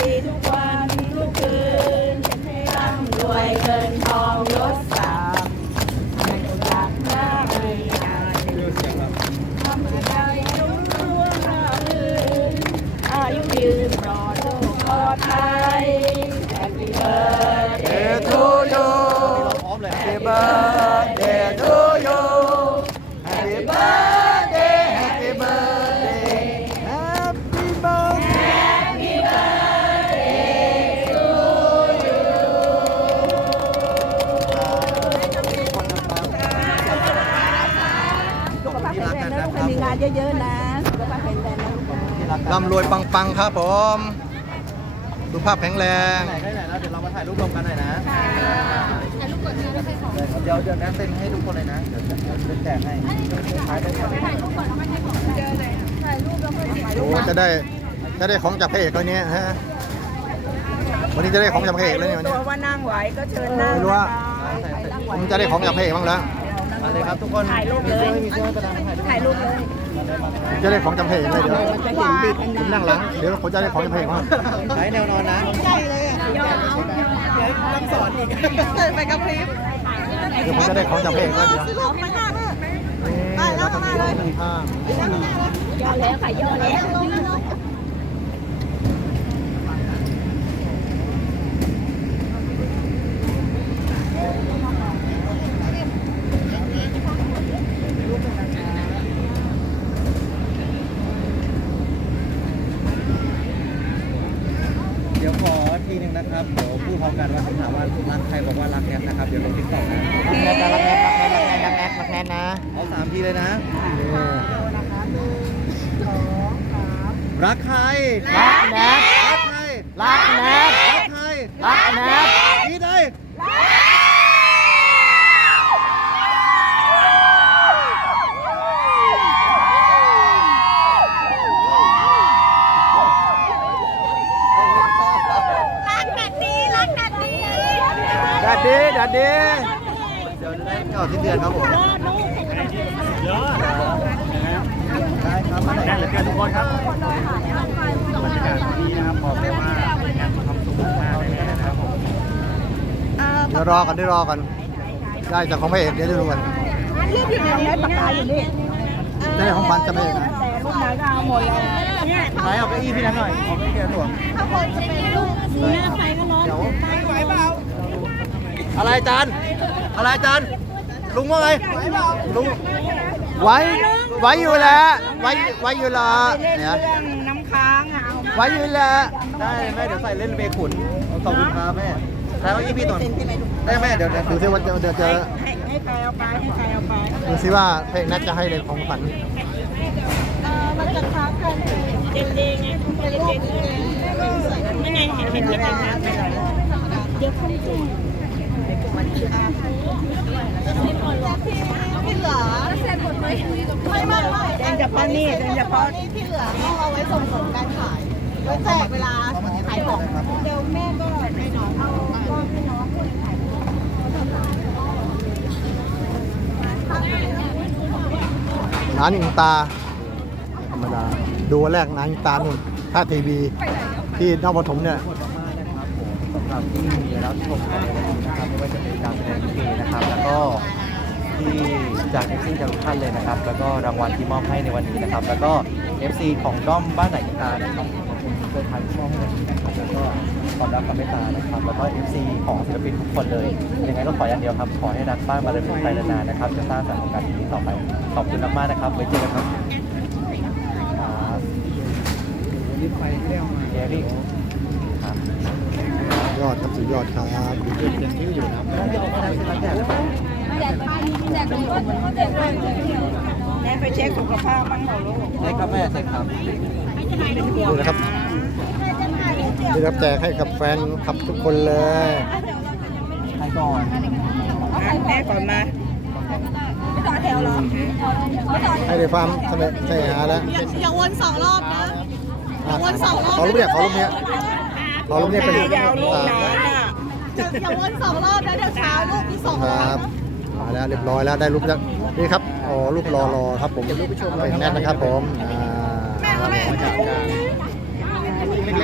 ดีทุกวันทุกคืนร่ำรวยเกินานเยอะๆนะสุขภาพแข็งแรงนะลูกนะร่ำรวยปังๆครับผมสุขภาพแข็งแรง ไหนได้ไหนแล้วเดี๋ยวเรามาถ่ายรูปรวมกันหน่อยนะถ่ายรูปก่อนนะไม่ใช่ของเดี๋ยวเดี๋ยวแนทเซ็นให้ทุกคนเลยนะ เดี๋ยวจะเดี๋ยวแจกให้ถ่ายได้ก่อนโอ้จะได้จะได้ของจากพระเอกแล้วเนี่ยฮะวันนี้จะได้ของจากพระเอกแล้วเนี่ยวันตันี้วว่านั่งไหวก็เชิญนั่งไม่รู้ว่า นะคะผมจะได้ของจากพระเอกบ้างแล้วมาเลยครับทุกคนถ่ายรูปเลยมีเครื่องกระดานถ่ายรูปถ่ายรูปเลย จะได้ของจากพระเอกเลยเดี๋ยวมันจะเห็นบิดผมนั่งหลังเดี๋ยวผมจะได้ของจากพระเอกบ้างใช้แนวนอนนะต้องสอนอีกไปกับพริบเดี๋ยวผมจะได้ของจากพระเอกแล้วเดี๋ยวนี่เราทำดีข้างย่อแล้วค่ะย่อแล้ว เดี๋ยวขอ ทีหนึ่งนะครับเดี๋ยวพูดพร้อมกันว่าถามว่ารักใครบอกว่ารักแนทนะครับเดี๋ยวลงทิกตอกนะแนทนะรักแนทรักแนทรักแนทรักแนทรักแนทนะเอาสามทีเลยนะรักใครรักแนทรักใครรักแนทรักใครรักแนท ดัดดีดัดดีเดี๋ยวจะได้เก่าที่เดือนครับผมได้ครับมาไหนได้เหลือเกินทุกคนครับบรรยากาศดีนะครับบอกเลยว่าเป็นงานมีความสุขมากเลยนะครับผมเดี๋ยวรอกันได้รอกัน ได้จากของพระเอกเดี๋ยวจะดูกันรูปอยู่ในนี้ปากกาอยู่นี่จะได้ของขวัญจากพระเอกแต่รูปไหนก็เอาหมดเลยเนี่ยไหนเอาเก้าอี้พี่นัทหน่อยขอไม่เกี่ยวตัวถ้าคนจะเป็นรูปหน้าไฟก็ร้อนเดี๋ยวไหวเปล่า อะไรอาจารย์ อะไรอาจารย์ ลุงว่าไงลุงไว้ไว้อยู่แล้วไว้ไว้อยู่และเล่นเนี่ยเรื่องน้ำค้างอะเอาไว้อยู่แล้วได้แม่เดี๋ยวใส่เล่นเบขุนขอบคุณครับแม่แล้วอีพี่ตัวได้แม่เดี๋ยวเดี๋ยวดูซิว่าจะเดี๋ยวจะให้ให้ใครเอาไปให้ใครเอาไปดูซิว่าพระเอกนัทจะให้เลยของขวัญมันจะค้างกันเย็นๆไงเย็นๆยังไงเห็นเห็นที่ไหนนะเดี๋ยวคน จริงพี่เหลือเซ็นหมดไหมไม่ไม่ไม่เซ็นเฉพาะนี่เซ็นเฉพาะที่เหลือก็เอาไว้ส่งเสริมการขายไว้แจกเวลาขายของเดี๋ยวแม่ก็ให้น้องเอาก้อนให้น้องคนขายร้านอิงตาธรรมดาดูแรกร้านอิงตาหนู่นท่าทีวีที่นครปฐมเนี่ยสำหรับที่รับชมนะครับ ว่าจะเป็นการแสดงลิเกนะครับ แล้วก็ที่จาก FC จากทุกท่านเลยนะครับ แล้วก็รางวัลที่มอบให้ในวันนี้นะครับ แล้วก็ FC ของด้อมบ้านไหนกิตานะครับขอบคุณที่เคยทานช่องในวันนี้นะครับแล้วก็ความรักความเมตตานะครับ แล้วก็ FC ของศิลปินทุกคนเลยยังไงก็ขออย่างเดียวครับ ขอให้รักบ้านมาเลยไปนานๆนะครับ จะสร้างสรรค์โอกาสดีๆต่อไป ขอบคุณมากๆนะครับ ไว้เจอกันครับครับรีบไปเร็วมาเอริครับ ยอดครับสุดยอดครับแม่ไปเช็คสุขภาพบ้างเหรอลูกได้ครับแม่ใช่ครับนี่นะครับนี่ครับแจกให้กับแฟนคลับทุกคนเลยใครก่อนแม่ก่อนมาให้ได้ความเสน่ห์เสน่หาแล้วอย่าวนสองรอบนะอะวนสองรอบขอรูปเนี่ยขอรูปเนี่ย ขอรูปเนี่ยเป็นยาวลูกอ่านะน่ะอย่าวนสองรอบนะเดี๋ยวเช้าลูกมีสองครอรับบมาแล้วเรียบร้อยแล้วได้รูปแล้วนี่ครับอ๋อรูปรอรอครับผมเป็นแน่นนะครับผมอ่ามาจากการ